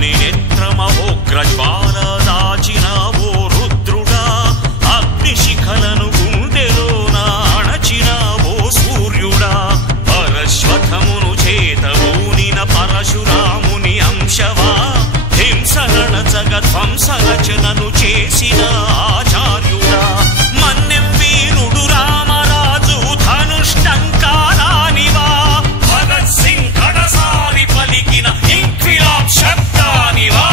అగ్నినేత్రమహోగ్రజ్వాల దాచినావో రుద్రుడా, అగ్నిశిఖలను గుండెలోన అణచినావో సూర్యుడా, పరశ్వథమును చేతబూనిన పరశురాముని అంశవా, హింసనచగ ధ్వంసరచనను చేసిన ఆచార్యుడా, మన్నెం వీరుడు రామరాజు ధనుష్టంకారానివా, భగత్ సింగ్ కడసారి పలికిన ఇంక్విలాబ్ శబ్దానివా.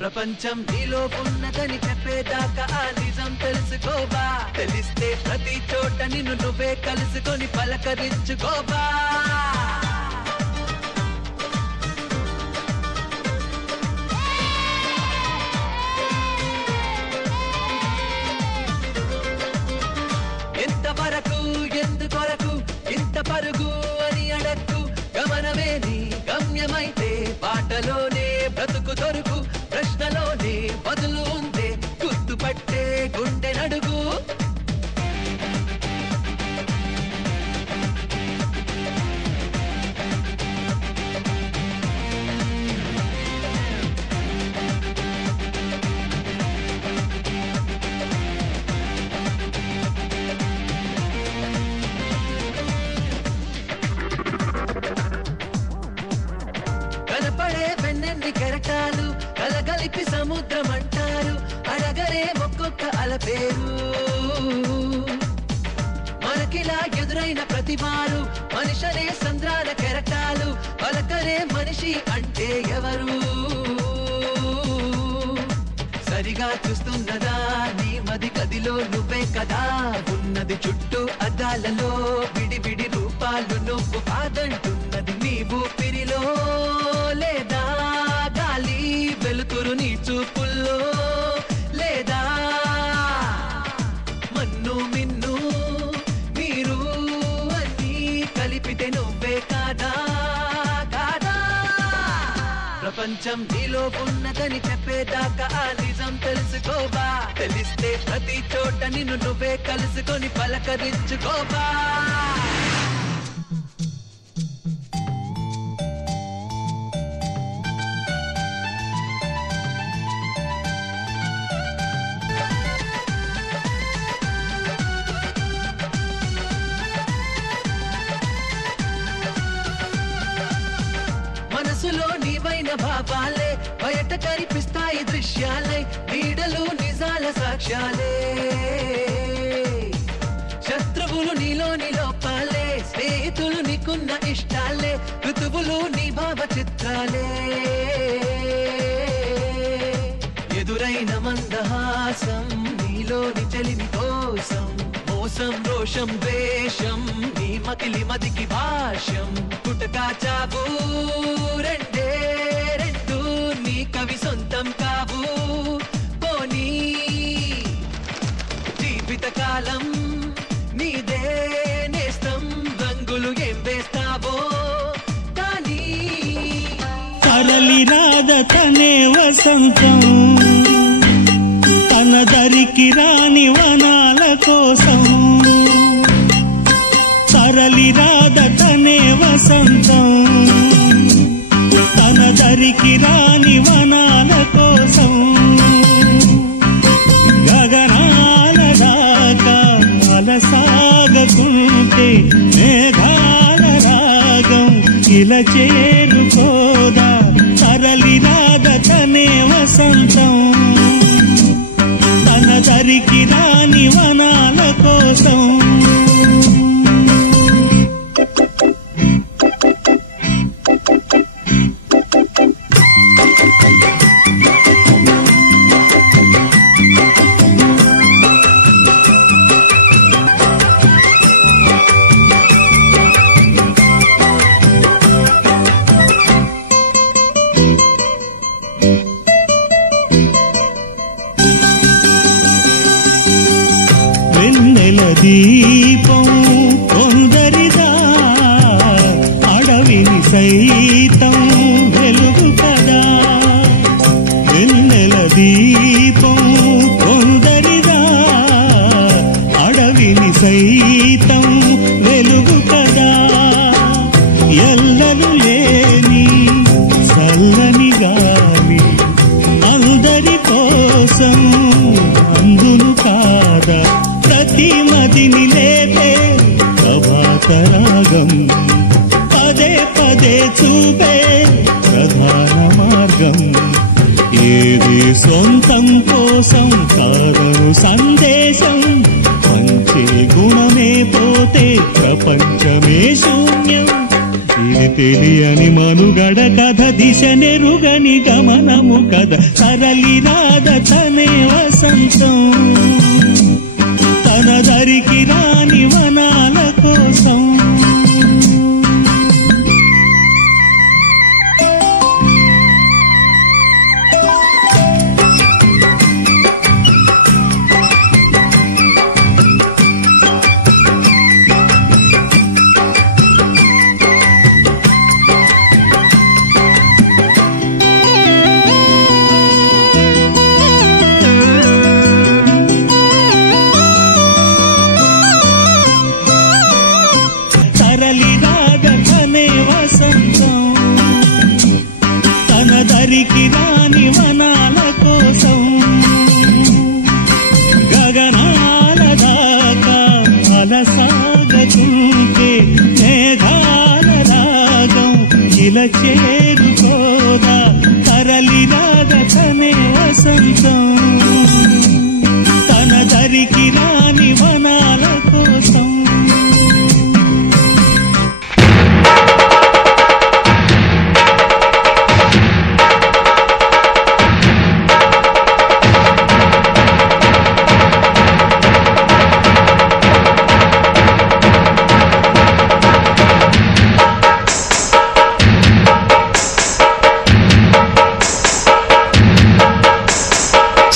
ప్రపంచం నీలో ఉన్నదని చెప్పేదాకా ఆ నిజం తెలుసుకోబా, తెలిస్తే ప్రతి చోట నిన్ను నువ్వే కలుసుకొని పలకరించుకోబా. ఎంతవరకు ఎందుకొరకు ఇంత పరుగు అని అడక్కు, గమనమే నీ గమ్యమైతే బాటలోనే బ్రతుకు దొరుకు, ప్రశ్నలోనే బదులు ఉందే గుర్తుపట్టే గుండె నడుగు. కనపడే వెన్నెన్ని కెరటాలు కలగలిపి సముద్రం అంటారు, అడగరే ఒక్కొక్క అలపేరు. మనకిలా ఎదురైన ప్రతివారు మనిషనే సంద్రాల కెరటాలు, పలకరే మనిషి అంటే ఎవరు? సరిగా చూస్తున్నదా నీ మది గదిలో నువ్వే కదా ఉన్నది, చుట్టూ అద్దాలలో విడివిడి రూపాలు నువ్వు కాదంటున్నది నీ ఊపిరిలో, లేదా గాలి వెలుతురు నీ చూపుల్లో, లేదా మన్ను మిన్ను మీరు అన్నీ కలిపితే నువ్వే కాదా కాదా. ప్రపంచం నీలో ఉన్నదని చెప్పేదాకా ఆ నిజం తెలుసుకోబా, తెలిస్తే ప్రతి చోట నిన్ను నువ్వే కలుసుకొని పలకరించుకోబా. మనసులో నీవైన భావాలే బయట కనిపిస్తాయి దృశ్యాలే, నీడలు నిజాల సాక్ష్యాలే. శత్రువులు నీలోని లోపాలే, స్నేహితులు నీకు ఉన్న ఇష్టాలే ఋతువులు నీ భావ చిత్రాలే ఎదురైన మందహాసం నీలోని చెలిమి కోసం మోసం రోషం ద్వేషం నీ మకిలి మదికి భాష్యం పుటకా చావు రెండే రెండు నీ కవి సొంతం కావు పోనీ జీవిత కాలం నీదే నేస్తం రంగులు ఏం వేస్తావో కానీ తరలి రాద తనే వసంతం తన దరికి రాని వనాల కోసం తరలి రాద తనే వసంతం తన దరికి రాని వనాల కోసం గగనాల దాకా అలసాగకుంటే మేఘాల రాగం ఇలా చేరుకోదా తరలి రాద తనే వసంతం తన దరికి రాని వనాల కోసం వెన్నెల దీపం కొందరిదా అడవిని సైతం వెలుగు కదా వెన్నెల దీపం కొందరిదా అడవిని సైతం వెలుగు కదా ఎల్లలు లేని చల్లని గాలి అందరి కోసం అందును కాదా ప్రతి మదిని లేపే ప్రభాతరాగం పదే పదే చూపే ప్రధాన మార్గం ఏది సొంతం కోసం కాదను సందేశం పంచే గుణమే పోతే ప్రపంచమే శూన్యం ఇది తెలియని మనుగడ కథ దిశ నెరుగని గమనము కథ సరళి రాద తనే వసంతం తన దరికి రాని వనాల కోసం తరలి రాద తనే వసంతం తన దరికి రాని వనాల కోసం గగనాల దాకా అలసాగకుంటే మేఘాల రాగం ఇలా చేరుకోదా తరలి రాద తనే వసంతం తన దరికి రాని వనాల కోసం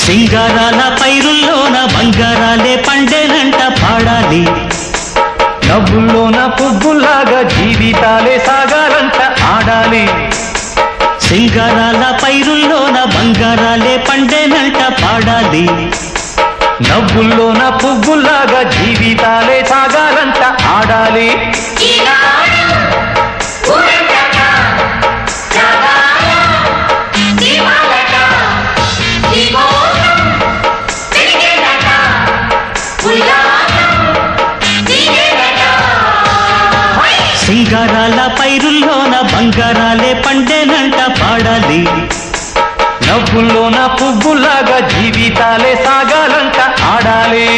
సింగారాల పైరుల్లోన బంగారాలే పండేనంట పాడాలి నవ్వుల్లోన పువ్వుల్లాగా జీవితాలే సాగాలంట ఆడాలి సింగారాల పైరుల్లోన బంగారాలే పండేనంట పాడాలి నవ్వుల్లోన పువ్వుల్లాగా జీవితాలే సాగాలంట ఆడాలి సింగారాల పైరుల్లోన బంగారాలే పండేనంట పాడాలి నవ్వుల్లోన పువ్వులాగా జీవితాలే సాగాలంట ఆడాలి